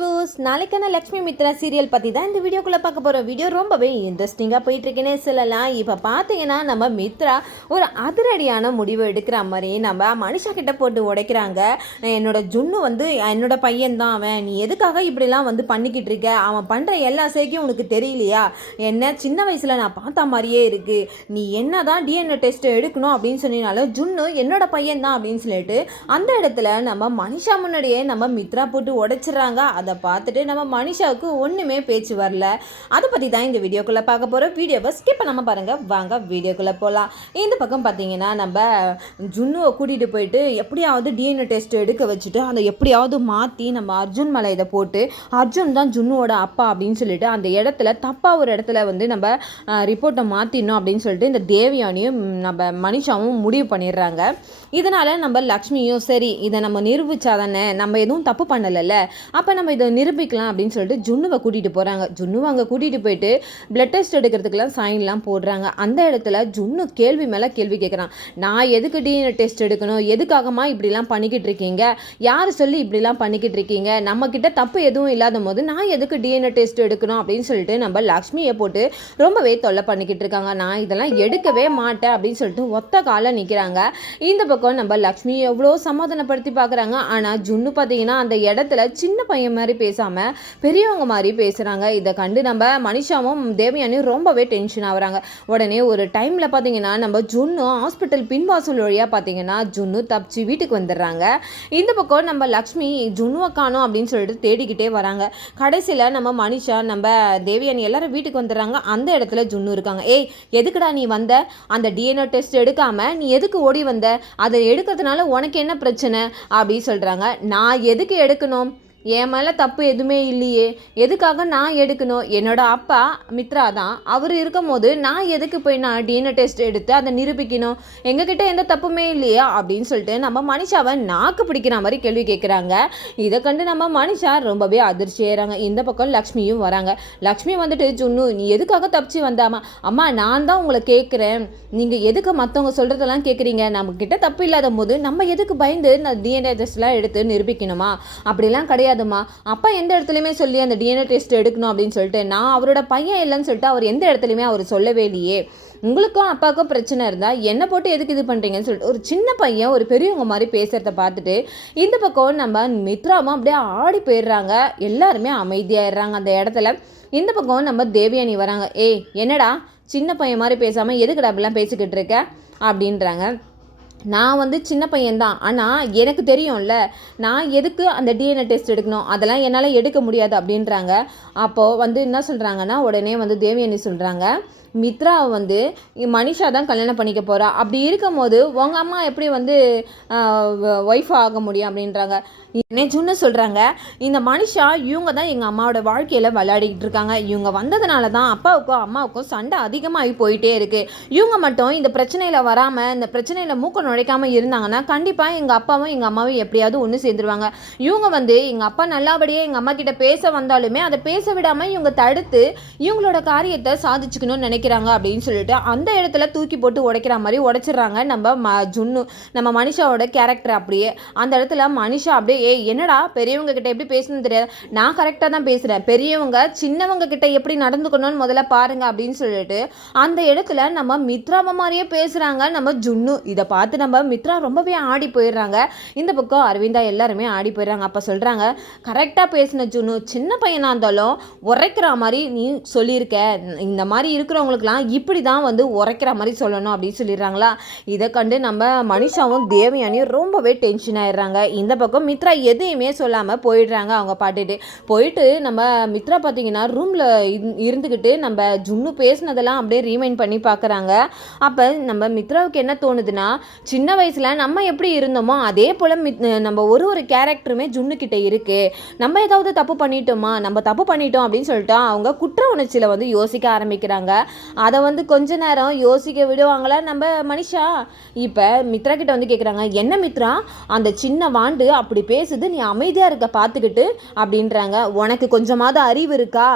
Views நாளைக்கான Lakshmi Mitra serial பற்றி தான் இந்த வீடியோக்குள்ளே பார்க்க போகிறோம். வீடியோ ரொம்பவே இன்ட்ரெஸ்டிங்காக போயிட்டுருக்குன்னே சொல்லலாம். இப்போ பார்த்தீங்கன்னா நம்ம மித்ரா ஒரு அதிரடியான முடிவு எடுக்கிற மாதிரி நம்ம மனுஷா கிட்ட போட்டு உடைக்கிறாங்க. என்னோட ஜுன்னு வந்து என்னோட பையன்தான் அவன், நீ எதுக்காக இப்படிலாம் வந்து பண்ணிக்கிட்டு இருக்க, அவன் பண்ணுற எல்லா சேக்கையும் உனக்கு தெரியலையா, என்ன சின்ன வயசில் நான் பார்த்த மாதிரியே இருக்குது, நீ என்ன தான் டிஎன்ஏ டெஸ்ட் எடுக்கணும் அப்படின்னு சொன்னீங்கனாலும் ஜுன்னு என்னோட பையன்தான் அப்படின்னு சொல்லிட்டு அந்த இடத்துல நம்ம மனுஷா முன்னாடியே நம்ம மித்ரா போட்டு உடைச்சிட்றாங்க. அதை பார்த்துட்டு நம்ம மனிஷாவுக்கு ஒன்றுமே பேச்சு வரல. அதை பற்றி தான் இந்த வீடியோக்குள்ளே பார்க்க போகிறோம். வீடியோவை ஸ்கிப் பண்ணாமல் பாருங்கள். வாங்க வீடியோக்குள்ளே போகலாம். இந்த பக்கம் பார்த்தீங்கன்னா நம்ம ஜுன்னுவை கூட்டிகிட்டு போயிட்டு எப்படியாவது டிஎன்ஏ டெஸ்ட் எடுக்க வச்சுட்டு அதை எப்படியாவது மாற்றி நம்ம அர்ஜுன் மேலே இதை போட்டு அர்ஜுன் தான் ஜுன்னுவோட அப்பா அப்படின்னு சொல்லிட்டு அந்த இடத்துல தப்பாக ஒரு இடத்துல வந்து நம்ம ரிப்போர்ட்டை மாற்றிடணும் அப்படின்னு சொல்லிட்டு இந்த தேவியானியும் நம்ம மனிஷாவும் முடிவு பண்ணிடுறாங்க. இதனால் நம்ம லக்ஷ்மியும் சரி இதை நம்ம நிரூபித்தாதானே, நம்ம எதுவும் தப்பு பண்ணலைல்ல, அப்போ நம்ம இதை நிரூபிக்கலாம் அப்படின்னு சொல்லிட்டு ஜுன்னுவை கூட்டிகிட்டு போகிறாங்க. ஜுன்னுவை அங்கே கூட்டிகிட்டு போயிட்டு பிளட் டெஸ்ட் எடுக்கிறதுக்கெலாம் சைன்லாம் போடுறாங்க. அந்த இடத்துல ஜுன்னு கேள்வி மேலே கேள்வி கேட்குறான். நான் எதுக்கு டிஎன்ஏ டெஸ்ட் எடுக்கணும், எதுக்காகமா இப்படிலாம் பண்ணிக்கிட்டு இருக்கீங்க, யார் சொல்லி இப்படிலாம் பண்ணிக்கிட்டு இருக்கீங்க, நம்மக்கிட்ட தப்பு எதுவும் இல்லாத போது நான் எதுக்கு டிஎன்ஏ டெஸ்ட் எடுக்கணும் அப்படின்னு சொல்லிட்டு நம்ம லக்ஷ்மியை போட்டு ரொம்பவே தொல்லை பண்ணிக்கிட்டு இருக்காங்க. நான் இதெல்லாம் எடுக்கவே மாட்டேன் அப்படின்னு சொல்லிட்டு ஒத்த காலை நிற்கிறாங்க. இந்த பக்கம் நம்ம லக்ஷ்மி எவ்வளோ சமாதானப்படுத்தி பார்க்குறாங்க. ஆனால் ஜுன்னு பார்த்தீங்கன்னா அந்த இடத்துல சின்ன பையன் மாதிரி பேசாமல் பெரியவங்க மாதிரி பேசுகிறாங்க. இதை கண்டு நம்ம மனிஷாவும் தேவியானியும் ரொம்பவே டென்ஷன் ஆகுறாங்க. உடனே ஒரு டைமில் பார்த்தீங்கன்னா நம்ம ஜுன்னு ஹாஸ்பிட்டல் பின்வாசல் வழியாக பார்த்தீங்கன்னா ஜுன்னு தப்பிச்சு வீட்டுக்கு வந்துடுறாங்க. இந்த பக்கம் நம்ம லக்ஷ்மி ஜுன்னுவை காணோம் அப்படின்னு சொல்லிட்டு தேடிக்கிட்டே வராங்க. கடைசியில் நம்ம மனிஷா நம்ம தேவியானி எல்லாரும் வீட்டுக்கு வந்துடுறாங்க. அந்த இடத்துல ஜுன்னு இருக்காங்க. ஏய் எதுக்குடா நீ வந்த, அந்த டிஎன்ஏ டெஸ்ட் எடுக்காம நீ எதுக்கு ஓடி வந்த, அதை எடுக்கிறதுனால உனக்கு என்ன பிரச்சனை அப்படின்னு சொல்கிறாங்க. நான் எதுக்கு எடுக்கணும், என் மேலே தப்பு எதுவுமே இல்லையே, எதுக்காக நான் எடுக்கணும், என்னோட அப்பா மித்ரா தான், அவர் இருக்கும் போது நான் எதுக்கு போய் நான் டிஎன்ஏ டெஸ்ட் எடுத்து அதை நிரூபிக்கணும், எங்ககிட்ட எந்த தப்புமே இல்லையா அப்படின்னு சொல்லிட்டு நம்ம மனிஷாவை நாக்கு பிடிக்கிற மாதிரி கேள்வி கேட்குறாங்க. இதை கண்டு நம்ம மனிஷா ரொம்பவே அதிர்ச்சி ஆகிறாங்க. இந்த பக்கம் லக்ஷ்மியும் வராங்க. லக்ஷ்மி வந்துட்டு ஜுன்னு நீ எதுக்காக தப்பிச்சு வந்தாமா, அம்மா நான் தான் உங்களை கேட்குறேன், நீங்கள் எதுக்கு மற்றவங்க சொல்கிறதெல்லாம் கேட்குறீங்க, நம்மக்கிட்ட தப்பு இல்லாத போது நம்ம எதுக்கு பயந்து நான் டிஎன்ஏ டெஸ்ட்லாம் எடுத்து நிரூபிக்கணுமா, அப்படிலாம் கிடையாது. அப்பா எந்த இடத்துலையுமே சொல்லி அந்த டிஎன்ஏ டெஸ்ட் எடுக்கணும் அப்படின்னு சொல்லிட்டு நான் அவரோட பையன் இல்லைன்னு சொல்லிட்டு அவர் எந்த இடத்துலையுமே அவர் சொல்லவே இல்லையே, உங்களுக்கும் அப்பாவுக்கும் பிரச்சனை இருந்தால் என்னை போட்டு எதுக்கு இது பண்ணுறீங்கன்னு சொல்லிட்டு ஒரு சின்ன பையன் ஒரு பெரியவங்க மாதிரி பேசுகிறத பார்த்துட்டு இந்த பக்கம் நம்ம மித்ராவும் அப்படியே ஆடி போயிடுறாங்க. எல்லாருமே அமைதியாகிடுறாங்க அந்த இடத்துல. இந்த பக்கம் நம்ம தேவியானி வராங்க. ஏய் என்னடா சின்ன பையன் மாதிரி பேசாமல் எதுக்குடா அப்படிலாம் பேசிக்கிட்டு இருக்க அப்படின்றாங்க. நான் வந்து சின்ன பையன்தான், ஆனால் எனக்கு தெரியும்ல நான் எதுக்கு அந்த டிஎன்ஏ டெஸ்ட் எடுக்கணும், அதெல்லாம் என்னால் எடுக்க முடியாது அப்படின்றாங்க. அப்போது வந்து என்ன சொல்கிறாங்கன்னா உடனே வந்து தேவியானி சொல்கிறாங்க, மித்ராவை வந்து மனிஷா தான் கல்யாணம் பண்ணிக்க போகிறா, அப்படி இருக்கும் போது உங்கள் அம்மா எப்படி வந்து ஒய்ஃபாக ஆக முடியும் அப்படின்றாங்க. நெஜம்னு சொல்கிறாங்க. இந்த மனிஷா இவங்க தான் எங்கள் அம்மாவோட வாழ்க்கையில் விளையாடிக்கிட்டு இருக்காங்க, இவங்க வந்ததுனால தான் அப்பாவுக்கும் அம்மாவுக்கும் சண்டை அதிகமாகி போயிட்டே இருக்குது, இவங்க மட்டும் இந்த பிரச்சனையில் வராமல் இந்த பிரச்சனையில் மூக்க நுழைக்காமல் இருந்தாங்கன்னா கண்டிப்பாக எங்கள் அப்பாவும் எங்கள் அம்மாவும் எப்படியாவது ஒன்று சேர்ந்துருவாங்க, இவங்க வந்து எங்கள் அப்பா நல்லபடியே எங்கள் அம்மா கிட்ட பேச வந்தாலுமே அதை பேச விடாமல் இவங்க தடுத்து இவங்களோட காரியத்தை சாதிச்சுக்கணும்னு நினைக்கிறாங்க அப்படின்னு சொல்லிட்டு அந்த இடத்துல தூக்கி போட்டு உடைக்கிற மாதிரி உடைச்சிடுறாங்க நம்ம ஜுன்னு நம்ம மனிஷாவோட கேரக்டர். அப்படியே அந்த இடத்துல மனிஷா அப்படியே ஏய் என்னடா பெரியவங்க கிட்ட எப்படி பேசணும்னு தெரியாது, நான் கரெக்டாக தான் பேசுகிறேன், பெரியவங்க சின்னவங்க கிட்ட எப்படி நடந்துக்கணும்னு முதல்ல பாருங்க அப்படின்னு சொல்லிட்டு அந்த இடத்துல நம்ம மித்ரா மாதிரியே பேசுகிறாங்க நம்ம ஜுன்னு. இதை பார்த்து நம்ம மித்ரா ரொம்பவே ஆடி போயிடுறாங்க. இந்த பக்கம் அரவிந்தா எல்லாருமே ஆடி போயிடுறாங்க. அப்போ சொல்கிறாங்க, கரெக்டாக பேசின ஜுன்னு, சின்ன பையனாக இருந்தாலும் உரைக்கிற மாதிரி நீ சொல்லியிருக்க, இந்த மாதிரி இருக்கிறவங்களுக்குலாம் இப்படி தான் வந்து உரைக்கிற மாதிரி சொல்லணும் அப்படின்னு சொல்லிடுறாங்களா. இதை கண்டு நம்ம மனிஷாவும் தேவியானியும் ரொம்பவே டென்ஷன் ஆயிடுறாங்க. இந்த பக்கம் மித்ரா எதையுமே சொல்லாமல் போயிடுறாங்க. அவங்க பாட்டுட்டு போயிட்டு நம்ம மித்ரா பார்த்தீங்கன்னா ரூமில் இருந்துக்கிட்டு நம்ம ஜுன்னு பேசினதெல்லாம் அப்படியே ரீமைண்ட் பண்ணி பார்க்குறாங்க. அப்போ நம்ம மித்ராவுக்கு என்ன தோணுதுன்னா, சின்ன வயசில் நம்ம எப்படி இருந்தோமோ அதே போல் நம்ம ஒரு கேரக்டருமே ஜுன்னுக்கிட்ட இருக்குது, நம்ம ஏதாவது தப்பு பண்ணிட்டோமா, நம்ம தப்பு பண்ணிட்டோம் அப்படின்னு சொல்லிட்டு அவங்க குற்ற உணர்ச்சியில் வந்து யோசிக்க ஆரம்பிக்கிறாங்க. அதை வந்து கொஞ்ச நேரம் யோசிக்க விடுவாங்களா நம்ம மனிஷா? இப்போ மித்ரா கிட்ட வந்து கேட்குறாங்க, என்ன மித்ரா அந்த சின்ன வாண்டு அப்படி பேசுது, நீ அமைதியாக இருக்க பார்த்துக்கிட்டு அப்படின்றாங்க. உனக்கு கொஞ்சமாவது அறிவு இருக்கா?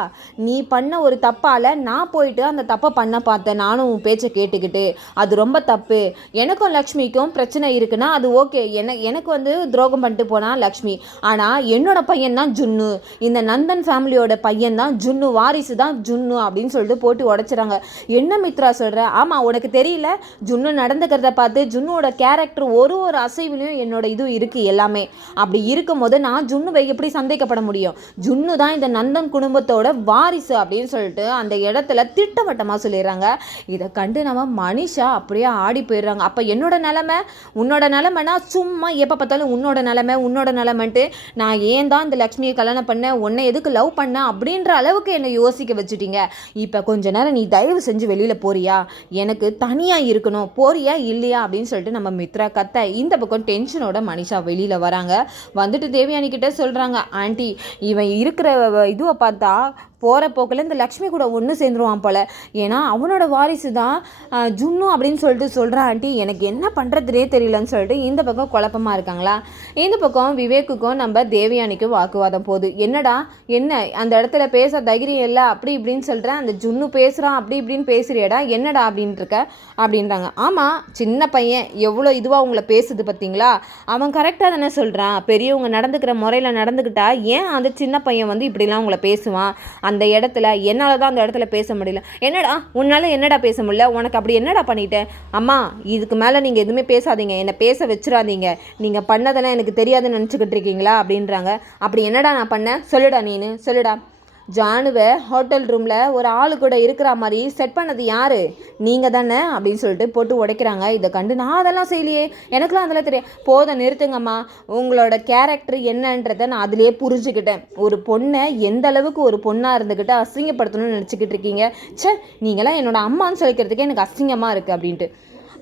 நீ பண்ண ஒரு தப்பால் நான் போயிட்டு அந்த தப்பை பண்ண பார்த்தேன், நானும் உன் பேச்சை கேட்டுக்கிட்டு. அது ரொம்ப தப்பு. எனக்கும் லக்ஷ்மிக்கும் பிரச்சனை இருக்குன்னா அது ஓகே, எனக்கு வந்து துரோகம் பண்ணிட்டு போனா லக்ஷ்மி, ஆனால் என்னோட பையன் தான் ஜுன்னு, இந்த நந்தன் ஃபேமிலியோட பையன் தான் ஜுன்னு, வாரிசு தான் ஜுன்னு அப்படின்னு சொல்லிட்டு போட்டு உடச்சிறாங்க. என்ன மித்ரா சொல்கிற? ஆமாம், உனக்கு தெரியல, ஜுன்னு நடந்துக்கிறத பார்த்து ஜுன்னோட கேரக்டர் ஒரு அசைவிலையும் என்னோட இது இருக்குது எல்லாமே. அப்படி இருக்கும்போது நான் ஜுன்னுவை எப்படி சந்தேகப்பட முடியும்? ஜுன்னு தான் இந்த நந்தன் குடும்பத்தோட வாரிசு அப்படின்னு சொல்லிட்டு அந்த இடத்துல திட்டவட்டமாக சொல்லிடுறாங்க. இதை கண்டு நம்ம மனிஷா அப்படியே ஆடி போயிடுறாங்க. அப்போ என்னோட நிலைமை, உன்னோட நிலைமைனா சும்மா எப்போ பார்த்தாலும் உன்னோட நிலைமைன்ட்டு நான் ஏன் தான் இந்த லக்ஷ்மியை கல்யாணம் பண்ணேன், உன்னை எதுக்கு லவ் பண்ண அப்படின்ற அளவுக்கு என்னை யோசிக்க வச்சுட்டீங்க. இப்போ கொஞ்ச நேரம் நீ தயவு செஞ்சு வெளியில் போறியா, எனக்கு தனியாக இருக்கணும், போறியா இல்லையா அப்படின்னு சொல்லிட்டு நம்ம மித்ரா கத்த. இந்த பக்கம் டென்ஷனோட மனிஷா வெளியில் வராங்க. வந்துட்டு தேவயானி கிட்ட சொல்கிறாங்க, ஆண்டி இவன் இருக்கிற இதுவை பார்த்தா போகிற போக்கில் இந்த லக்ஷ்மி கூட ஒன்று சேர்ந்துருவான் போல், ஏன்னா அவனோட வாரிசு தான் ஜுன்னு அப்படின்னு சொல்லிட்டு சொல்கிறான் ஆண்டி, எனக்கு என்ன பண்ணுறதுனே தெரியலன்னு சொல்லிட்டு இந்த பக்கம் குழப்பமாக இருக்காங்களா. இந்த பக்கம் விவேக்குக்கும் நம்ம தேவயானிக்கும் வாக்குவாதம் போகுது. என்னடா என்ன அந்த இடத்துல பேச தைரியம் இல்லை அப்படி இப்படின்னு சொல்கிறேன், அந்த ஜுன்னு பேசுகிறான் அப்படி இப்படின்னு பேசுறியடா, என்னடா அப்படின்ட்டு இருக்க அப்படின்றாங்க. ஆமாம், சின்ன பையன் எவ்வளோ இதுவாக உங்களை பேசுது பார்த்தீங்களா, அவன் கரெக்டாக தானே சொல்கிறான், பெரியவங்க நடந்துக்கிற முறையில் நடந்துக்கிட்டா ஏன் அந்த சின்ன பையன் வந்து இப்படிலாம் உங்களை பேசுவான், அந்த இடத்துல என்னால் தான் அந்த இடத்துல பேச முடியல. என்னடா உன்னால் என்னடா பேச முடியல, உனக்கு அப்படி என்னடா பண்ணிட்டேன்? அம்மா இதுக்கு மேலே நீங்கள் எதுவுமே பேசாதீங்க, என்னை பேச வச்சிடாதீங்க, நீங்கள் பண்ணதெல்லாம் எனக்கு தெரியாதுன்னு நினச்சிக்கிட்டு இருக்கீங்களா அப்படின்றாங்க. அப்படி என்னடா நான் பண்ணேன், சொல்லுடா நீனு சொல்லுடா. ஜானுவை ஹோட்டல் ரூமில் ஒரு ஆளு கூட இருக்கிற மாதிரி செட் பண்ணது யார், நீங்கள் தானே அப்படின்னு சொல்லிட்டு போட்டு உடைக்கிறாங்க. இதை கண்டு நான் அதெல்லாம் செய்யலையே, எனக்குலாம் அதெல்லாம் தெரியும். போதும் நிறுத்துங்கம்மா, உங்களோட கேரக்டர் என்னன்றதை நான் அதிலே புரிஞ்சுக்கிட்டேன். ஒரு பொண்ணை எந்த அளவுக்கு ஒரு பொண்ணாக இருந்துக்கிட்டு அசிங்கப்படுத்தணும்னு நினச்சிக்கிட்டு இருக்கீங்க. சே, நீங்களாம் என்னோட அம்மான்னு சொல்லிக்கிறதுக்கே எனக்கு அசிங்கமாக இருக்குது அப்படின்ட்டு.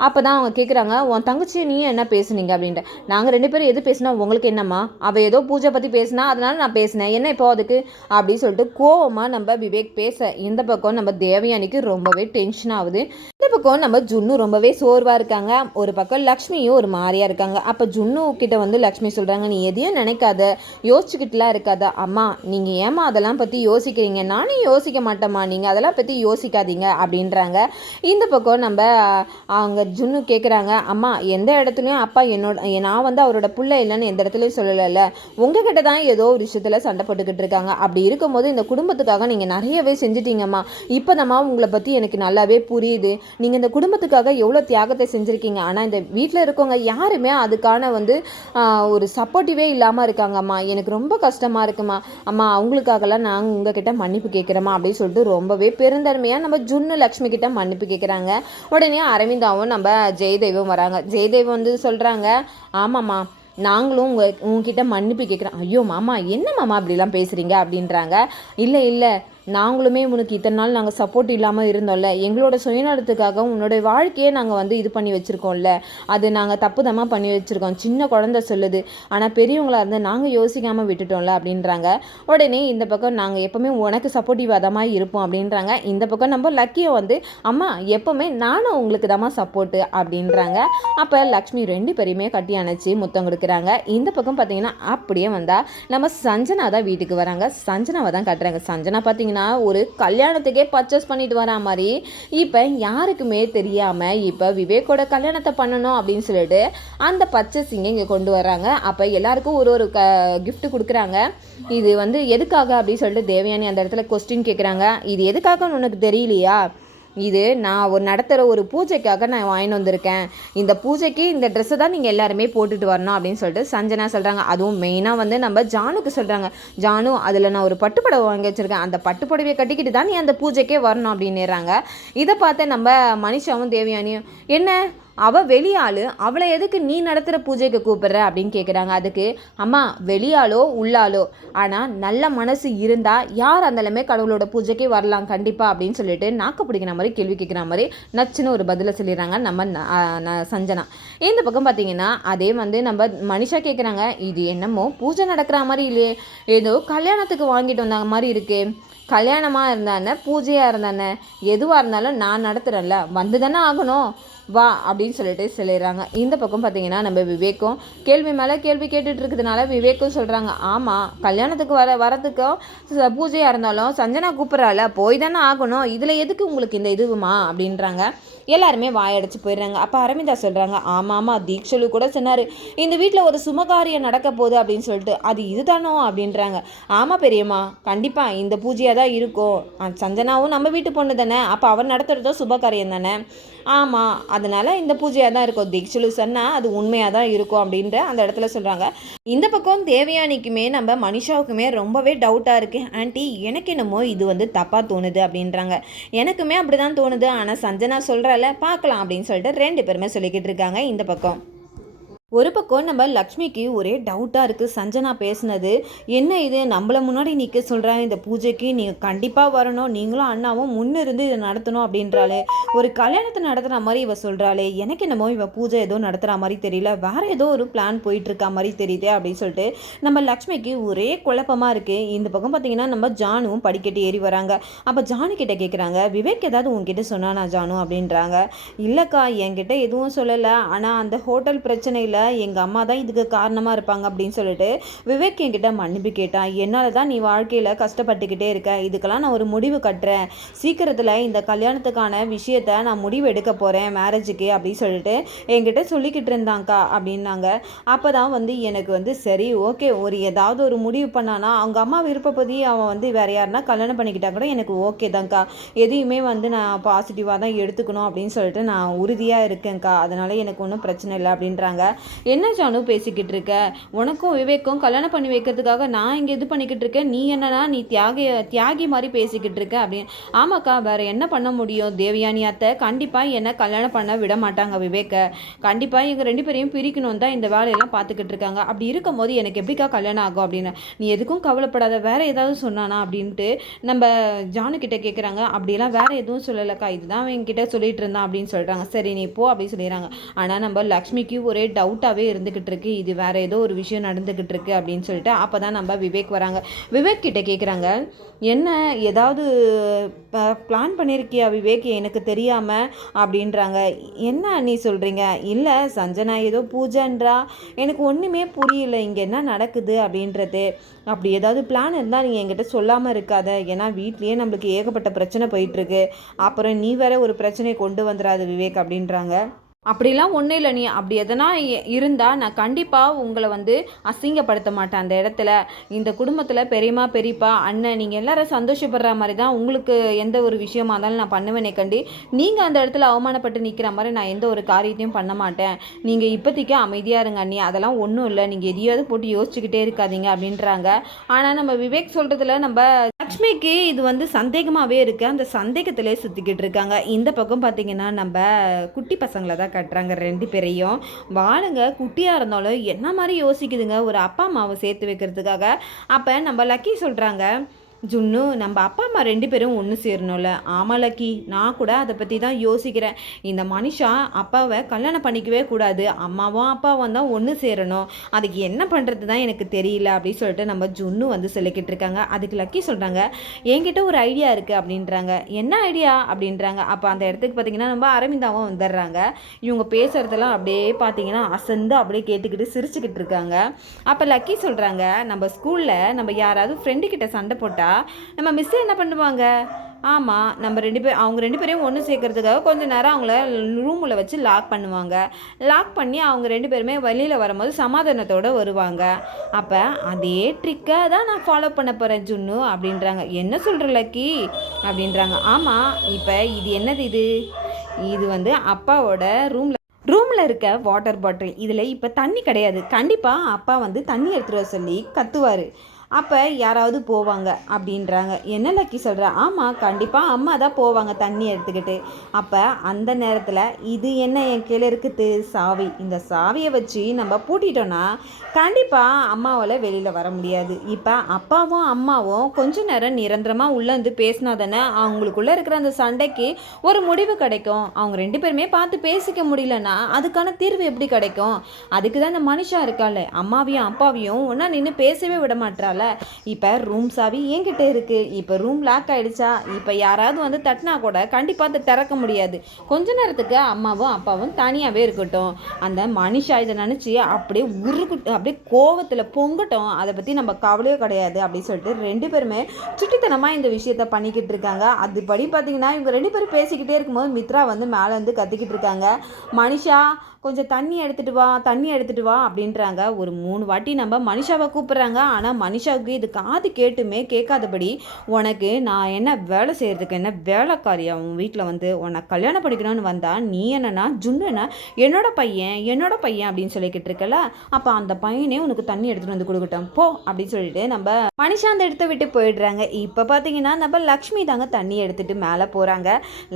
அப்போ தான் அவங்க கேட்குறாங்க, உன் தங்கச்சி நீ என்ன பேசுனீங்க அப்படின்ட்டு. நாங்கள் 2 பேரும் எது பேசினா உங்களுக்கு என்னம்மா, அவள் ஏதோ பூஜை பற்றி பேசினா அதனால நான் பேசினேன், என்ன இப்போ அதுக்கு அப்படின்னு சொல்லிட்டு கோவமாக நம்ம விவேக் பேச, இந்த பக்கம் நம்ம தேவயானிக்கு ரொம்பவே டென்ஷன் ஆகுது. இந்த பக்கம் நம்ம ஜுன்னு ரொம்பவே சோர்வாக இருக்காங்க. ஒரு பக்கம் லக்ஷ்மியும் ஒரு மாதிரியாக இருக்காங்க. அப்போ ஜுன்னு கிட்ட வந்து லக்ஷ்மி சொல்கிறாங்க, நீ எதையும் நினைக்காத, யோசிச்சுக்கிட்டுலாம் இருக்காத. அம்மா நீங்கள் ஏமா அதெல்லாம் பற்றி யோசிக்கிறீங்க, நானே யோசிக்க மாட்டேம்மா, நீங்கள் அதெல்லாம் பற்றி யோசிக்காதீங்க அப்படின்றாங்க. இந்த பக்கம் நம்ம அவங்க ஜுன்னு கேட்குறாங்க, அம்மா எந்த இடத்துலையும் அப்பா நான் வந்து அவரோட பிள்ளை இல்லைன்னு எந்த இடத்துலையும் சொல்லலைல்ல, உங்ககிட்ட தான் ஏதோ ஒரு விஷயத்தில் சண்டை போட்டுக்கிட்டு இருக்காங்க. அப்படி இருக்கும்போது இந்த குடும்பத்துக்காக நீங்கள் நிறையவே செஞ்சிட்டீங்கம்மா, இப்போ தான்மா உங்களை பற்றி எனக்கு நல்லாவே புரியுது, நீங்கள் இந்த குடும்பத்துக்காக எவ்வளோ தியாகத்தை செஞ்சுருக்கீங்க. ஆனால் இந்த வீட்டில் இருக்கவங்க யாருமே அதுக்கான வந்து ஒரு சப்போர்ட்டிவே இல்லாமல் இருக்காங்கம்மா, எனக்கு ரொம்ப கஷ்டமாக இருக்குமா. அம்மா அவங்களுக்காகலாம் நாங்கள் உங்ககிட்ட மன்னிப்பு கேட்குறோமா அப்படின்னு சொல்லிட்டு ரொம்பவே பெருந்தன்மையாக நம்ம ஜுன்னு லக்ஷ்மி கிட்ட மன்னிப்பு கேட்குறாங்க. உடனே அரவிந்தாவும் நம்ம ஜெயதேவும் வராங்க. ஜெயதேவ் வந்து சொல்கிறாங்க, ஆமாம்மா நாங்களும் உங்ககிட்ட மன்னிப்பு கேட்குறோம். ஐயோ மாமா என்ன மாமா அப்படிலாம் பேசுகிறீங்க அப்படின்றாங்க. இல்லை நாங்களுமே உனக்கு இத்தனை நாள் நாங்கள் சப்போர்ட் இல்லாமல் இருந்தோம்ல, எங்களோட சுயநலத்துக்காக உன்னோட வாழ்க்கையே நாங்கள் வந்து இது பண்ணி வச்சுருக்கோம்ல, அது நாங்கள் தப்பு தம்மாக பண்ணி வச்சுருக்கோம், சின்ன குழந்தை சொல்லுது, ஆனால் பெரியவங்களாக இருந்தால் நாங்கள் யோசிக்காமல் விட்டுட்டோம்ல அப்படின்றாங்க. உடனே இந்த பக்கம் நாங்கள் எப்போவுமே உனக்கு சப்போர்ட்டிவாக தான் இருப்போம் அப்படின்றாங்க. இந்த பக்கம் நம்ம லக்கியை வந்து அம்மா எப்போவுமே நானும் உங்களுக்கு தான் சப்போர்ட்டு அப்படின்றாங்க. அப்போ லக்ஷ்மி 2 பேரையுமே கட்டி அணைச்சி முத்தம் கொடுக்குறாங்க. இந்த பக்கம் பார்த்தீங்கன்னா அப்படியே வந்தால் நம்ம சஞ்சனா தான் வீட்டுக்கு வராங்க. சஞ்சனாவை தான் கட்டுறாங்க. சஞ்சனா பார்த்தீங்கன்னா ஒரு கல்யாணத்துக்கே பர்ச்சேஸ் பண்ணிட்டு வரா மாதிரி இப்போ யாருக்குமே தெரியாமல் இப்போ விவேக்கோட கல்யாணத்தை பண்ணணும் அப்படின்னு சொல்லிட்டு அந்த பர்ச்சேஸிங்கை இங்கே கொண்டு வர்றாங்க. அப்போ எல்லாருக்கும் ஒரு கிஃப்ட் கொடுக்குறாங்க. இது வந்து எதுக்காக அப்படின்னு சொல்லிட்டு தேவயானி அந்த இடத்துல கொஸ்டின் கேட்குறாங்க. இது எதுக்காகன்னு உனக்கு தெரியலையா, இது நான் நடத்துகிற ஒரு பூஜைக்காக நான் வாங்கிட்டு வந்திருக்கேன், இந்த பூஜைக்கு இந்த ட்ரெஸ்ஸை தான் நீங்கள் எல்லாருமே போட்டுட்டு வரணும் அப்படின்னு சொல்லிட்டு சஞ்சனா சொல்கிறாங்க. அதுவும் மெயினாக வந்து நம்ம ஜானுக்கு சொல்கிறாங்க, ஜானு அதில் நான் ஒரு பட்டுப்புடவை வாங்கி வச்சுருக்கேன், அந்த பட்டுப்புடவையை கட்டிக்கிட்டு தான் நீ அந்த பூஜைக்கே வரணும் அப்படின்னுறாங்க. இதை பார்த்து நம்ம மனிஷாவும் தேவயானியும் என்ன அவள் வெளியாள், அவளை எதுக்கு நீ நடத்துகிற பூஜைக்கு கூப்பிடுற அப்படின்னு கேட்குறாங்க. அதுக்கு அம்மா வெளியாளோ உள்ளாலோ ஆனால் நல்ல மனசு இருந்தால் யார் அந்தளமே கடவுளோட பூஜைக்கு வரலாம் கண்டிப்பாக அப்படின்னு சொல்லிட்டு நாக்கு பிடிக்கிற மாதிரி கேள்வி கேட்குற மாதிரி நச்சுன்னு ஒரு பதிலை சொல்லிடுறாங்க நம்ம சஞ்சனா. இந்த பக்கம் பார்த்தீங்கன்னா அதே வந்து நம்ம மனிஷா கேட்குறாங்க, இது என்னமோ பூஜை நடக்கிற மாதிரி இல்லையே, ஏதோ கல்யாணத்துக்கு வாங்கிட்டு வந்தாங்க மாதிரி இருக்கு. கல்யாணமாக இருந்தானே பூஜையாக இருந்தானே எதுவாக இருந்தாலும் நான் நடத்துகிறேன்ல, வந்து தானே ஆகணும், வா அப்படின்னு சொல்லிட்டு சொல்லிடுறாங்க. இந்த பக்கம் பார்த்தீங்கன்னா நம்ம விவேக்கும் கேள்வி மேலே கேள்வி கேட்டுட்டு இருக்கிறதுனால விவேக்கும் சொல்கிறாங்க, ஆமாம் கல்யாணத்துக்கு வரத்துக்கும் பூஜையாக இருந்தாலும் சஞ்சனா கூப்பிட்றால போய் தானே ஆகணும், இதில் எதுக்கு உங்களுக்கு இந்த இதுவுமா அப்படின்றாங்க. எல்லாருமே வாயடைச்சு போயிடுறாங்க. அப்போ அரவிந்தா சொல்கிறாங்க, ஆமாம் தீக்ஷலு கூட சொன்னார் இந்த வீட்டில் ஒரு சுமகாரியம் நடக்க போகுது அப்படின்னு சொல்லிட்டு, அது இதுதானோ அப்படின்றாங்க. ஆமாம் பெரியம்மா கண்டிப்பாக இந்த பூஜையாக தான் இருக்கும், சஞ்சனாவும் நம்ம வீட்டு பொண்ணு தானே, அப்போ அவர் நடத்துகிறதோ சுபகாரியம் தானே, ஆமாம் அதனால் இந்த பூஜையாக தான் இருக்கும், தீக்ஷலு சொன்னால் அது உண்மையாக தான் இருக்கும் அப்படின்ற அந்த இடத்துல சொல்கிறாங்க. இந்த பக்கம் தேவயானிக்குமே நம்ம மனிஷாவுக்குமே ரொம்பவே டவுட்டாக இருக்குது. ஆண்டி எனக்கு என்னமோ இது வந்து தப்பாக தோணுது அப்படின்றாங்க. எனக்குமே அப்படி தான் தோணுது, ஆனால் சஞ்சனா சொல்கிறால பார்க்கலாம் அப்படின்னு சொல்லிட்டு 2 பேருமே சொல்லிக்கிட்டு இருக்காங்க. இந்த பக்கம் ஒரு பக்கம் நம்ம லக்ஷ்மிக்கு ஒரே டவுட்டாக இருக்குது. சஞ்சனா பேசுனது என்ன, இது நம்மளை முன்னாடி நிற்க சொல்கிறேன், இந்த பூஜைக்கு நீங்கள் கண்டிப்பாக வரணும், நீங்களும் அண்ணாவும் முன்னிருந்து இதை நடத்தணும் அப்படின்றாலே, ஒரு கல்யாணத்தை நடத்துகிற மாதிரி இவ சொல்கிறாளே, எனக்கு என்னமோ இவ பூஜை ஏதோ நடத்துகிற மாதிரி தெரியல, வேறு ஏதோ ஒரு பிளான் போயிட்டுருக்கா மாதிரி தெரியுது அப்படின்னு சொல்லிட்டு நம்ம லக்ஷ்மிக்கு ஒரே குழப்பமாக இருக்குது. இந்த பக்கம் பார்த்திங்கன்னா நம்ம ஜானுவும் படிக்கட்டு ஏறி வராங்க. அப்போ ஜானு கிட்டே கேட்குறாங்க, விவேக் ஏதாவது உங்ககிட்ட சொன்னானா ஜானு அப்படின்றாங்க. இல்லைக்கா என்கிட்ட எதுவும் சொல்லலை, ஆனால் அந்த ஹோட்டல் பிரச்சனையில் எங்கள் அம்மா தான் இதுக்கு காரணமாக இருப்பாங்க அப்படின்னு சொல்லிட்டு விவேக் என்கிட்ட மன்னிப்பு கேட்டான். என்னால் தான் நீ வாழ்க்கையில் கஷ்டப்பட்டுக்கிட்டே இருக்க, இதுக்கெல்லாம் நான் ஒரு முடிவு கட்டுறேன், சீக்கிரத்தில் இந்த கல்யாணத்துக்கான விஷயத்த நான் முடிவு எடுக்க போகிறேன் மேரேஜுக்கு அப்படின்னு சொல்லிட்டு என்கிட்ட சொல்லிக்கிட்டு இருந்தாங்க்கா அப்படின்னாங்க. அப்போ தான் வந்து எனக்கு வந்து சரி ஓகே, ஏதாவது ஒரு முடிவு பண்ணானா அவங்க அம்மா விருப்பப்படி அவன் வந்து வேறு யாருன்னா கல்யாணம் பண்ணிக்கிட்டா கூட எனக்கு ஓகே தான்க்கா, எதையுமே வந்து நான் பாசிட்டிவாக தான் எடுத்துக்கணும் அப்படின்னு சொல்லிட்டு நான் உறுதியாக இருக்கேன்க்கா, அதனால் எனக்கு ஒன்றும் பிரச்சனை இல்லை அப்படின்றாங்க. என்ன ஜானு பேசிக்கிட்டு இருக்க, உனக்கும் விவேக்கும் கல்யாணம் பண்ணி வைக்கிறதுக்காக நான் இங்கே இது பண்ணிக்கிட்டு இருக்கேன், நீ என்னன்னா நீ தியாகி மாதிரி பேசிக்கிட்டு இருக்க அப்படின்னு. ஆமாக்கா வேறு என்ன பண்ண முடியும், தேவயானி அத்தை கண்டிப்பாக என்னை கல்யாணம் பண்ண விட மாட்டாங்க விவேக்கை, கண்டிப்பாக எங்கள் 2 பேரையும் பிரிக்கணும் தான் இந்த வேலையெல்லாம் பார்த்துக்கிட்டு இருக்காங்க, அப்படி இருக்கும்போது எனக்கு எப்படிக்கா கல்யாணம் ஆகும் அப்படின்னு. நீ எதுக்கும் கவலைப்படாத, வேறு ஏதாவது சொன்னானா அப்படின்ட்டு நம்ம ஜானு கிட்டே கேட்குறாங்க. அப்படியெல்லாம் வேறு எதுவும் சொல்லலைக்கா, இதுதான் என்கிட்ட சொல்லிட்டு இருந்தான் அப்படின்னு சொல்கிறாங்க. சரி நீ போ அப்படின்னு சொல்லிடுறாங்க. ஆனால் நம்ம லக்ஷ்மிக்கு ஒரே டவுட்டாகவே இருந்துக்கிட்டு இருக்கு, இது வேறு ஏதோ ஒரு விஷயம் நடந்துக்கிட்டு இருக்கு அப்படின்னு சொல்லிட்டு. அப்போ தான் நம்ம விவேக் வராங்க. விவேக் கிட்டே கேட்குறாங்க, என்ன ஏதாவது பிளான் பண்ணியிருக்கியா விவேக் எனக்கு தெரியாமல் அப்படின்றாங்க. என்ன நீ சொல்கிறீங்க, இல்லை சஞ்சனா ஏதோ பூஜைன்றா, எனக்கு ஒன்றுமே புரியல இங்கே என்ன நடக்குது அப்படின்றது, அப்படி ஏதாவது பிளான் இருந்தால் நீங்கள் என்கிட்ட சொல்லாமல் இருக்காத, ஏன்னா வீட்லேயே நம்மளுக்கு ஏகப்பட்ட பிரச்சனை போயிட்டுருக்கு, அப்புறம் நீ வேற ஒரு பிரச்சனையை கொண்டு வந்துடாது விவேக் அப்படின்றாங்க. அப்படிலாம் ஒன்றும் இல்லை, நீ அப்படி எதனா இருந்தால் நான் கண்டிப்பாக உங்களை வந்து அசிங்கப்படுத்த மாட்டேன் அந்த இடத்துல, இந்த குடும்பத்தில் பெரியம்மா பெரியப்பா அண்ணன் நீங்கள் எல்லோரும் சந்தோஷப்படுற மாதிரி தான் உங்களுக்கு எந்த ஒரு விஷயமா இருந்தாலும் நான் பண்ணுவேனே கண்டி, நீங்கள் அந்த இடத்துல அவமானப்பட்டு நிற்கிற மாதிரி நான் எந்த ஒரு காரியத்தையும் பண்ண மாட்டேன், நீங்கள் இப்போதைக்கு அமைதியாக இருங்க அண்ணி, அதெல்லாம் ஒன்றும் இல்லை, நீங்கள் எதையாவது போட்டு யோசிச்சுக்கிட்டே இருக்காதீங்க அப்படின்றாங்க. ஆனால் நம்ம விவேக் சொல்கிறதுல நம்ம லக்ஷ்மிக்கு இது வந்து சந்தேகமாகவே இருக்குது, அந்த சந்தேகத்திலே சுற்றிக்கிட்டு இருக்காங்க. இந்த பக்கம் பார்த்திங்கன்னா நம்ம குட்டி பசங்களை தான் கட்டுறாங்க 2 பேரையும். வாளுங்க குட்டியாக இருந்தாலும் என்ன மாதிரி யோசிக்குதுங்க ஒரு அப்பா அம்மாவை சேர்த்து வைக்கிறதுக்காக. அப்போ நம்ம லக்கி சொல்கிறாங்க, ஜுன்னு நம்ம அப்பா அம்மா 2 பேரும் ஒன்று சேரணும்ல. ஆமாம் லக்கி, நான் கூட அதை பற்றி தான் யோசிக்கிறேன், இந்த மனுஷா அப்பாவை கல்யாணம் பண்ணிக்கவே கூடாது, அம்மாவும் அப்பாவும் தான் ஒன்று சேரணும், அதுக்கு என்ன பண்ணுறது தான் எனக்கு தெரியல அப்படின்னு சொல்லிட்டு நம்ம ஜுன்னு வந்து சொல்லிக்கிட்டு இருக்காங்க. அதுக்கு லக்கி சொல்கிறாங்க, என்கிட்ட ஒரு ஐடியா இருக்குது அப்படின்றாங்க. என்ன ஐடியா அப்படின்றாங்க. அப்போ அந்த இடத்துக்கு பார்த்திங்கன்னா நம்ம அரவிந்தாவும் வந்துடுறாங்க. இவங்க பேசுகிறதெல்லாம் அப்படியே பார்த்திங்கன்னா அசந்து அப்படியே கேட்டுக்கிட்டு சிரிச்சுக்கிட்டு இருக்காங்க. அப்போ லக்கி சொல்கிறாங்க, நம்ம ஸ்கூலில் நம்ம யாராவது ஃப்ரெண்டுக்கிட்ட சண்டை போட்டால் நம்ம மிஸ் என்ன பண்ணுவாங்க, ஆமாம் நம்ம 2 பேர் அவங்க 2 பேரையும் ஒன்று சேர்க்கறதுக்காக கொஞ்சம் நேரம் அவங்கள ரூமில் வச்சு லாக் பண்ணுவாங்க, லாக் பண்ணி அவங்க 2 பேருமே வெளியில் வரும்போது சமாதானத்தோடு வருவாங்க. அப்போ அதே ட்ரிக்கை தான் நான் ஃபாலோ பண்ண போகிறேன் ஜுன்னு அப்படின்றாங்க. என்ன சொல்கிற லக்கி அப்படின்றாங்க. ஆமாம் இப்போ இது என்னது, இது வந்து அப்பாவோட ரூமில் இருக்க வாட்டர் பாட்டில், இதில் இப்போ தண்ணி கிடையாது, கண்டிப்பாக அப்பா வந்து தண்ணி எடுத்துகிட்டு வர சொல்லி கத்துவார், அப்போ யாராவது போவாங்க அப்படின்றாங்க. என்ன லக்கி சொல்கிற? ஆமாம், கண்டிப்பாக அம்மா தான் போவாங்க தண்ணி எடுத்துக்கிட்டு. அப்போ அந்த நேரத்தில் இது என்ன என் கீழே இருக்குது சாவி, இந்த சாவியை வச்சு நம்ம பூட்டிட்டோன்னா கண்டிப்பாக அம்மாவால் வெளியில் வர முடியாது. இப்போ அப்பாவும் அம்மாவும் கொஞ்ச நேரம் நிரந்தரமாக உள்ளே வந்து பேசினா தானே அவங்களுக்குள்ளே இருக்கிற அந்த சண்டைக்கு ஒரு முடிவு கிடைக்கும். அவங்க 2 பேருமே பார்த்து பேசிக்க முடியலன்னா அதுக்கான தீர்வு எப்படி கிடைக்கும்? அதுக்கு தான் இந்த மனுஷா இருக்காள், அம்மாவையும் அப்பாவையும் ஒன்றா நின்று பேசவே விட மாட்டாள். இப்போ ரூம் சாவி என்கிட்ட இருக்கு. இப்போ ரூம் லாக் ஆயிடுச்சா, இப்போ யாராவது வந்து தட்டினா கூட கண்டிப்பாக அதை திறக்க முடியாது. கொஞ்ச நேரத்துக்கு அம்மாவும் அப்பாவும் தனியாகவே இருக்கட்டும். அந்த மனுஷா இதை நினச்சி அப்படியே அப்படியே கோவத்தில் பொங்கட்டும், அதை பற்றி நம்ம கவலையே கிடையாது அப்படின்னு சொல்லிட்டு 2 பேருமே சுட்டித்தனமாக இந்த விஷயத்த பண்ணிக்கிட்டு இருக்காங்க. அதுபடி பார்த்தீங்கன்னா இவங்க 2 பேரும் பேசிக்கிட்டே இருக்கும்போது மித்ரா வந்து மேலே வந்து கத்திக்கிட்டு இருக்காங்க. மனுஷா கொஞ்சம் தண்ணி எடுத்துகிட்டு வா அப்படின்றாங்க. ஒரு 3 வாட்டி நம்ம மனிஷாவை கூப்பிட்றாங்க. ஆனால் மனிஷாவுக்கு இது காது கேட்டுமே கேட்காதபடி, உனக்கு நான் என்ன வேலை செய்கிறதுக்கு என்ன வேலைக்காரியா உன் வீட்டில் வந்து உன்னை கல்யாணம் பண்ணிக்கணும்னு வந்தா நீ என்னன்னா ஜுன்னுன்னா என்னோட பையன் அப்படின்னு சொல்லிக்கிட்டு இருக்கல. அப்போ அந்த பையனே உனக்கு தண்ணி எடுத்துகிட்டு வந்து கொடுக்கட்டும் போ அப்படின்னு சொல்லிட்டு நம்ம மனிஷா அந்த இடத்த விட்டு போயிடுறாங்க. இப்போ பார்த்தீங்கன்னா நம்ம லக்ஷ்மி தாங்க தண்ணி எடுத்துகிட்டு மேலே போகிறாங்க.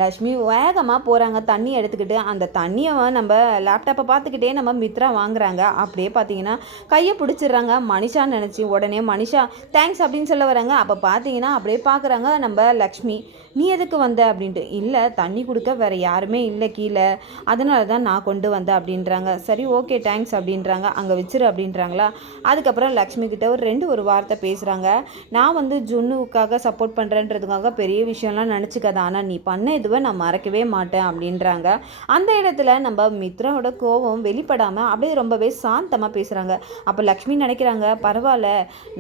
லக்ஷ்மி வேகமாக போகிறாங்க தண்ணி எடுத்துக்கிட்டு. அந்த தண்ணியை நம்ம லேப்டாப்பை பார்த்துக்கிட்டே நம்ம மித்ரா வாங்குறாங்க. அப்படியே பார்த்தீங்கன்னா கையை பிடிச்சிடுறாங்க மனிஷான்னு நினச்சி. உடனே மனிஷா தேங்க்ஸ் அப்படின்னு சொல்ல வராங்க. அப்போ பார்த்தீங்கன்னா அப்படியே பார்க்குறாங்க நம்ம லக்ஷ்மி. நீ எதுக்கு வந்த அப்படின்ட்டு. இல்லை தண்ணி கொடுக்க வேறு யாருமே இல்லை கீழே, அதனால தான் நான் கொண்டு வந்தேன் அப்படின்றாங்க. சரி ஓகே தேங்க்ஸ் அப்படின்றாங்க. அங்கே வச்சிரு அப்படின்றாங்களா. அதுக்கப்புறம் லக்ஷ்மி கிட்ட ஒரு வார்த்தை பேசுகிறாங்க. நான் வந்து ஜுன்னுவுக்காக சப்போர்ட் பண்ணுறேன்றதுக்காக பெரிய விஷயம்லாம் நினச்சிக்காத, ஆனால் நீ பண்ண இதுவை நான் மறக்கவே மாட்டேன் அப்படின்றாங்க. அந்த இடத்துல நம்ம மித்ராவோட கோபம் வெளிப்படாமல் அப்படியே ரொம்பவே சாந்தமாக பேசுகிறாங்க. அப்போ லக்ஷ்மி நினைக்கிறாங்க பரவாயில்ல,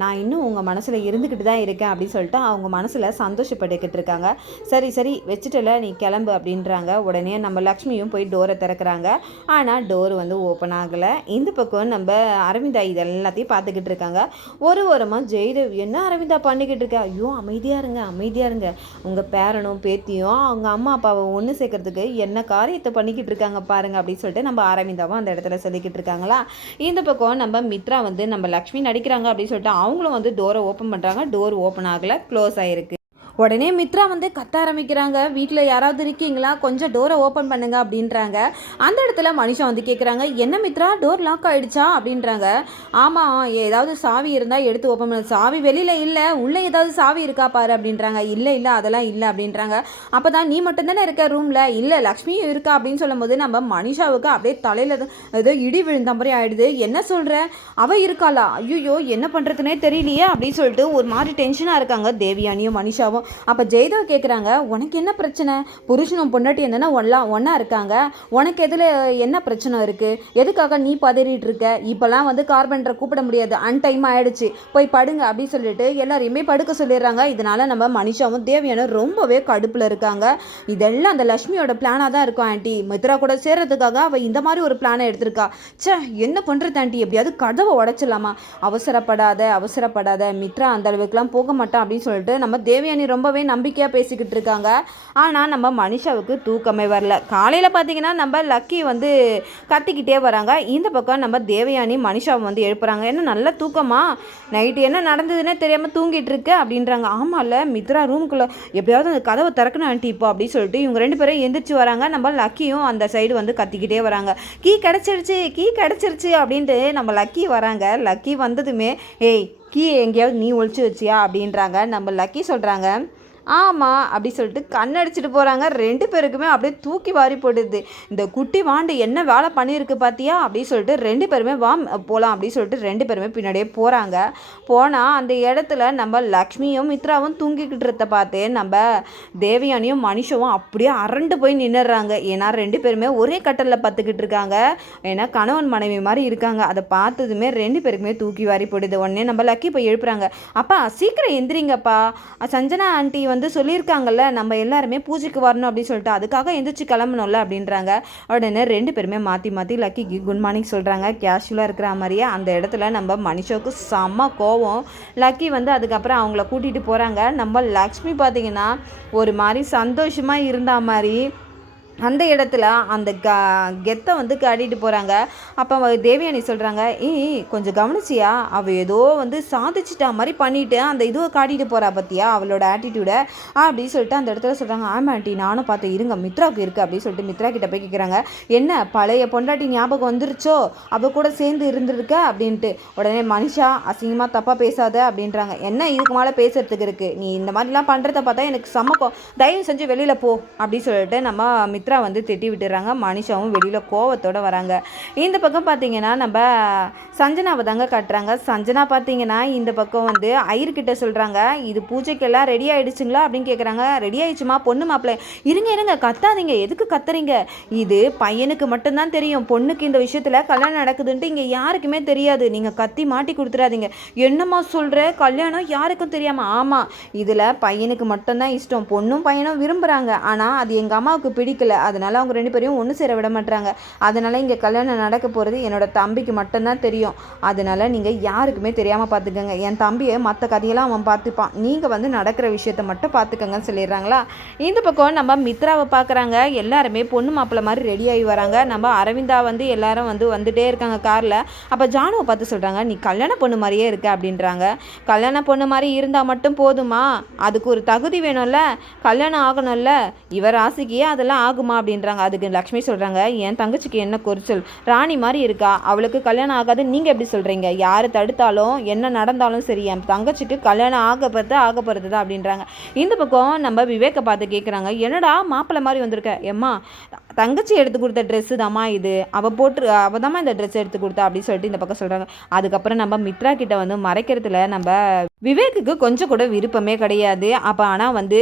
நான் இன்னும் உங்கள் மனசில் இருந்துக்கிட்டு தான் இருக்கேன் அப்படின்னு சொல்லிட்டு அவங்க மனசில் சந்தோஷப்பட்டுக்கிட்டு இருக்காங்க. சரி வச்சுட்டல நீ கிளம்பு அப்படின்றாங்க. உடனே நம்ம லக்ஷ்மியும் போய் டோரை திறக்கிறாங்க. ஆனால் டோர் வந்து ஓப்பன் ஆகலை. இந்த பக்கம் நம்ம அரவிந்தா இது எல்லாத்தையும் பார்த்துக்கிட்டு இருக்காங்க. ஒரு ஓரமாக ஜெயதேவ் என்ன அரவிந்தா பண்ணிக்கிட்டு இருக்கா, ஐயோ அமைதியாக இருங்க உங்கள் பேரனும் பேத்தியும் அவங்க அம்மா அப்பாவை ஒன்று சேர்க்கறதுக்கு என்ன காரியத்தை பண்ணிக்கிட்டு இருக்காங்க பாருங்க அப்படின்னு சொல்லிட்டு நம்ம அரவிந்தாவும் அந்த இடத்துல சொல்லிக்கிட்டு இருக்காங்களா. இந்த பக்கம் நம்ம மித்ரா வந்து நம்ம லக்ஷ்மி நடிக்கிறாங்க அப்படின்னு சொல்லிட்டு அவங்களும் வந்து டோரை ஓப்பன் பண்ணுறாங்க. டோர் ஓப்பன் ஆகலை, க்ளோஸ் ஆகிருக்கு. உடனே மித்ரா வந்து கத்த ஆரம்பிக்கிறாங்க. வீட்டில் யாராவது இருக்கீங்களா, கொஞ்சம் டோரை ஓப்பன் பண்ணுங்க அப்படின்றாங்க. அந்த இடத்துல மனுஷன் வந்து கேட்குறாங்க, என்ன மித்ரா டோர் லாக் ஆகிடுச்சா அப்படின்றாங்க. ஆமாம், ஏதாவது சாவி இருந்தால் எடுத்து ஓப்பன் பண்ண, சாவி வெளியில் இல்லை, உள்ளே ஏதாவது சாவி இருக்கா பாரு அப்படின்றாங்க. இல்லை அதெல்லாம் இல்லை அப்படின்றாங்க. அப்போ தான் நீ மட்டும்தானே இருக்க ரூமில், இல்லை லக்ஷ்மியும் இருக்கா அப்படின்னு சொல்லும் போது நம்ம மனிஷாவுக்கு அப்படியே தலையில் ஏதோ இடி விழுந்த மாதிரி ஆகிடுது. என்ன சொல்கிற, அவள் இருக்காளா, ஐயோ என்ன பண்ணுறதுனே தெரியலையே அப்படின்னு சொல்லிட்டு ஒரு மாதிரி டென்ஷனாக இருக்காங்க தேவியானியும் மனிஷாவும். அப்போ ஜெயதேவ் கேட்குறாங்க, உனக்கு என்ன பிரச்சனை, புருஷனும் பொண்டாட்டி என்னன்னா ஒன்றா இருக்காங்க, உனக்கு எதில் என்ன பிரச்சனை இருக்குது, எதுக்காக நீ பதறிட்டு இருக்க, இப்போல்லாம் வந்து கார்பெண்டரை கூப்பிட முடியாது, அன்டைம் ஆகிடுச்சு, போய் படுங்க அப்படின்னு சொல்லிட்டு எல்லாரையுமே படுக்க சொல்லிடுறாங்க. இதனால் நம்ம மனிஷாவும் தேவியானும் ரொம்பவே கடுப்பில் இருக்காங்க. இதெல்லாம் அந்த லக்ஷ்மியோட பிளானாக தான் இருக்கும் ஆண்டி, மித்ரா கூட சேர்றதுக்காக அவள் இந்த மாதிரி ஒரு பிளானை எடுத்திருக்கா. என்ன பண்ணுறது ஆண்டி, எப்படியாவது கதவை உடைச்சிடலாமா, அவசரப்படாத மித்ரா அந்த அளவுக்குலாம் போக மாட்டான் அப்படின்னு சொல்லிட்டு நம்ம தேவியானி ரொம்பவே நம்பிக்கையாக பேசிக்கிட்டு இருக்காங்க. ஆனால் நம்ம மனிஷாவுக்கு தூக்கமே வரல. காலையில் பார்த்தீங்கன்னா நம்ம லக்கி வந்து கத்திக்கிட்டே வராங்க. இந்த பக்கம் நம்ம தேவயானி மனிஷாவை வந்து எழுப்புறாங்க. என்ன நல்ல தூக்கமா, நைட்டு என்ன நடந்ததுன்னே தெரியாமல் தூங்கிட்டு இருக்கு அப்படின்றாங்க. ஆமாம்ல மித்ரா ரூமுக்குள்ளே எப்படியாவது அந்த கதவை திறக்கணும் ஆண்டி இப்போ அப்படின்னு சொல்லிட்டு இவங்க 2 பேரும் எந்திரிச்சு வராங்க. நம்ம லக்கியும் அந்த சைடு வந்து கத்திக்கிட்டே வராங்க. கீ கிடச்சிருச்சு அப்படின்ட்டு நம்ம லக்கி வராங்க. லக்கி வந்ததுமே ஏய் கீ எங்கேயாவது நீ ஒழிச்சு வச்சியா அப்படின்றாங்க. நம்ம லக்கி சொல்கிறாங்க ஆமாம் அப்படி சொல்லிட்டு கண்ணடிச்சிட்டு போகிறாங்க. 2 பேருக்குமே அப்படியே தூக்கி வாரி போடுது. இந்த குட்டி வாண்டு என்ன வேலை பண்ணியிருக்கு பார்த்தியா அப்படின்னு சொல்லிட்டு 2 பேருமே போகலாம் அப்படின்னு சொல்லிட்டு 2 பேருமே பின்னாடியே போகிறாங்க. போனால் அந்த இடத்துல நம்ம லக்ஷ்மியும் மித்ராவும் தூங்கிக்கிட்டு இருந்த பார்த்து நம்ம தேவயானியும் மனுஷவும் அப்படியே அரண்டு போய் நின்றுறாங்க. ஏன்னா 2 பேருமே ஒரே கட்டலில் பத்துக்கிட்டு இருக்காங்க. ஏன்னா கணவன் மனைவி மாதிரி இருக்காங்க. அதை பார்த்ததுமே 2 பேருக்குமே தூக்கி வாரி போடுது. உடனே நம்ம லக்கி போய் எழுப்புறாங்க. அப்பா சீக்கிரம் எந்திரிங்கப்பா, சஞ்சனா ஆண்டி வந்து சொல்லியிருக்காங்கல்ல நம்ம எல்லாருமே பூஜைக்கு வரணும் அப்படின்னு சொல்லிட்டு, அதுக்காக எந்திரிச்சு கிளம்பணும்ல அப்படின்றாங்க. உடனே 2 பேருமே மாற்றி லக்கிக்கு குட் மார்னிங் சொல்கிறாங்க. கேஷுவலாக இருக்கிற மாதிரியே அந்த இடத்துல நம்ம மனுஷவுக்கு செம்ம கோவம். லக்கி வந்து அதுக்கப்புறம் அவங்கள கூட்டிகிட்டு போகிறாங்க. நம்ம லக்ஷ்மி பார்த்திங்கன்னா ஒரு மாதிரி சந்தோஷமாக இருந்த மாதிரி அந்த இடத்துல அந்த கெத்தை வந்து காட்டிட்டு போகிறாங்க. அப்போ தேவயானி சொல்கிறாங்க, கொஞ்சம் கவனிச்சியா, அவள் ஏதோ வந்து சாதிச்சிட்டா மாதிரி பண்ணிவிட்டு அந்த இதுவை காட்டிட்டு போகிறா பற்றியா அவளோட ஆட்டிடியூடை அப்படின்னு சொல்லிட்டு அந்த இடத்துல சொல்கிறாங்க. ஆமாம் ஆண்டி, நானும் பார்த்தேன், இருங்க மித்ராவுக்கு இருக்குது அப்படின்னு சொல்லிட்டு மித்ரா கிட்ட போய் கேட்குறாங்க. என்ன பழைய பொண்டாட்டி ஞாபகம் வந்துருச்சோ, அவள் கூட சேர்ந்து இருந்துருக்க அப்படின்ட்டு. உடனே மனுஷா அசிங்கமாக தப்பாக பேசாத அப்படின்றாங்க. என்ன இதுக்கு மேலே பேசுறதுக்கு இருக்குது, நீ இந்த மாதிரிலாம் பண்ணுறத பார்த்தா எனக்கு சமக்கம், தயவு செஞ்சு வெளியில் போ அப்படின்னு சொல்லிட்டு நம்ம மித்ரா வந்து திட்டி விட்டுறாங்க. மனுஷாவும் வெளியில் கோவத்தோடு வராங்க. இந்த பக்கம் பார்த்தீங்கன்னா நம்ம சஞ்சனாவை தாங்க காட்டுறாங்க. சஞ்சனா பார்த்தீங்கன்னா இந்த பக்கம் வந்து ஐயர்கிட்ட சொல்கிறாங்க, இது பூஜைக்கெல்லாம் ரெடி ஆகிடுச்சுங்களா அப்படின்னு கேட்குறாங்க. ரெடி ஆகிடுச்சுமா பொண்ணு மாப்பிள்ளை. இருங்க கத்தாதீங்க, எதுக்கு கத்துறீங்க, இது பையனுக்கு மட்டும்தான் தெரியும், பொண்ணுக்கு இந்த விஷயத்தில் கல்யாணம் நடக்குதுன்ட்டு இங்கே யாருக்குமே தெரியாது, நீங்கள் கத்தி மாட்டி கொடுத்துடாதீங்க. என்னம்மா சொல்கிற, கல்யாணம் யாருக்கும் தெரியாமல்? ஆமாம், இதில் பையனுக்கு மட்டும்தான் இஷ்டம், பொண்ணும் பையனும் விரும்புகிறாங்க, ஆனால் அது எங்கள் அம்மாவுக்கு பிடிக்கல, அதனால் அவங்க 2 பேரையும் ஒன்று சேர விட மாட்டாங்க. அதனால் இங்கே கல்யாணம் நடக்க போகிறது என்னோட தம்பிக்கு மட்டும்தான் தெரியும், அதனால் நீங்கள் யாருக்குமே தெரியாமல் பார்த்துக்கோங்க. என் தம்பியை மற்ற கதையெல்லாம் அவன் பார்த்துப்பான், நீங்கள் வந்து நடக்கிற விஷயத்தை மட்டும் பார்த்துக்கங்கன்னு சொல்லிடுறாங்களா. இந்த பக்கம் நம்ம மித்ராவை பார்க்குறாங்க. எல்லாருமே பொண்ணு மாப்பிள்ளை மாதிரி ரெடி ஆகி வராங்க. நம்ம அரவிந்தா வந்து எல்லாரும் வந்துட்டே இருக்காங்க காரில். அப்போ ஜானுவை பார்த்து சொல்கிறாங்க, நீ கல்யாண பொண்ணு மாதிரியே இருக்க அப்படின்றாங்க. கல்யாண பொண்ணு மாதிரி இருந்தால் மட்டும் போதுமா, அதுக்கு ஒரு தகுதி வேணும்ல, கல்யாணம் ஆகணும்ல, இவர் ராசிக்கு அதெல்லாம் ஆகுமா அப்படின்றாங்க. அதுக்கு லக்ஷ்மி சொல்கிறாங்க, என் தங்கச்சிக்கு என்ன குறைச்சல், ராணி மாதிரி இருக்கா, அவளுக்கு கல்யாணம் ஆகாது நீங்கள் எப்படி சொல்கிறீங்க, யார் தடுத்தாலும் என்ன நடந்தாலும் சரி, என் தங்கச்சிக்கு கல்யாணம் ஆக போகிறது தான் அப்படின்றாங்க. இந்த பக்கம் நம்ம விவேக்கை பார்த்து கேட்குறாங்க, என்னடா மாப்பிள்ளை மாதிரி வந்திருக்க, எம்மா தங்கச்சி எடுத்து கொடுத்த ட்ரெஸ்ஸு தாம்மா இது, அவள் தாம்மா இந்த ட்ரெஸ் எடுத்து கொடுத்தா அப்படின்னு சொல்லிட்டு இந்த பக்கம் சொல்கிறாங்க. அதுக்கப்புறம் நம்ம மித்ரா கிட்ட வந்து மறைக்கிறதுல நம்ம விவேக்குக்கு கொஞ்சம் கூட விருப்பமே கிடையாது. அப்போ ஆனால் வந்து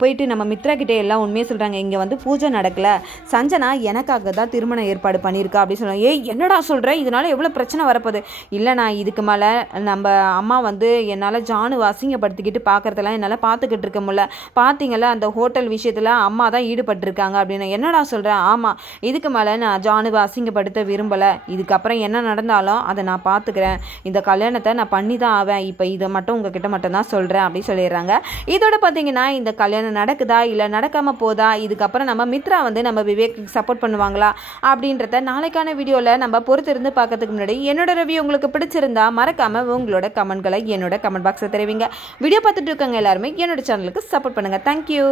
போயிட்டு நம்ம மித்ரா கிட்டே எல்லாம் உண்மையை சொல்கிறாங்க. இங்கே வந்து பூஜை நடக்கலை, சஞ்சனா எனக்காக தான் திருமணம் ஏற்பாடு பண்ணியிருக்கா அப்படின்னு சொல்லுவாங்க. என்னடா சொல்கிற, இதனால் எவ்வளோ பிரச்சனை வரப்போகுது. இல்லைண்ணா, இதுக்கு மேலே நம்ம அம்மா வந்து என்னால் ஜானு அசிங்கப்படுத்திக்கிட்டு பார்க்குறதெல்லாம் என்னால் பார்த்துக்கிட்டு இருக்க முடியல, பார்த்தீங்களா அந்த ஹோட்டல் விஷயத்தில் அம்மா தான் ஈடுபட்டிருக்காங்க அப்படின்னு. என்னடா சொல்கிறேன், ஆமாம், இதுக்கு மேலே நான் ஜானுவை அசிங்கப்படுத்த விரும்பலை, இதுக்கப்புறம் என்ன நடந்தாலும் அதை நான் பார்த்துக்கிறேன், இந்த கல்யாணத்தை நான் பண்ணி தான் ஆவேன், இப்போ இதை மட்டும் உங்ககிட்ட மட்டும் தான் சொல்கிறேன் அப்படின்னு சொல்லிடுறாங்க. இதோட பார்த்தீங்கன்னா இந்த கல்யாணம் நடக்குதா இல்லை நடக்காமல் போதா, இதுக்கப்புறம் நம்ம மித்ரா வந்து நம்ம விவேக்கு சப்போர்ட் பண்ணுவாங்களா அப்படின்றத நாளைக்கான வீடியோவில் நம்ம பொறுத்திருந்து பார்க்கறதுக்கு முன்னாடி என்னோட ரிவ்யூ உங்களுக்கு பிடிச்சிருந்தா மறக்காமல் உங்களோட கமெண்ட்களை என்னோட கமெண்ட் பாக்ஸில் தெரிவிங்க. வீடியோ பார்த்துட்டு இருக்கவங்க எல்லாருமே என்னோட சேனலுக்கு சப்போர்ட் பண்ணுங்கள். தேங்க்யூ.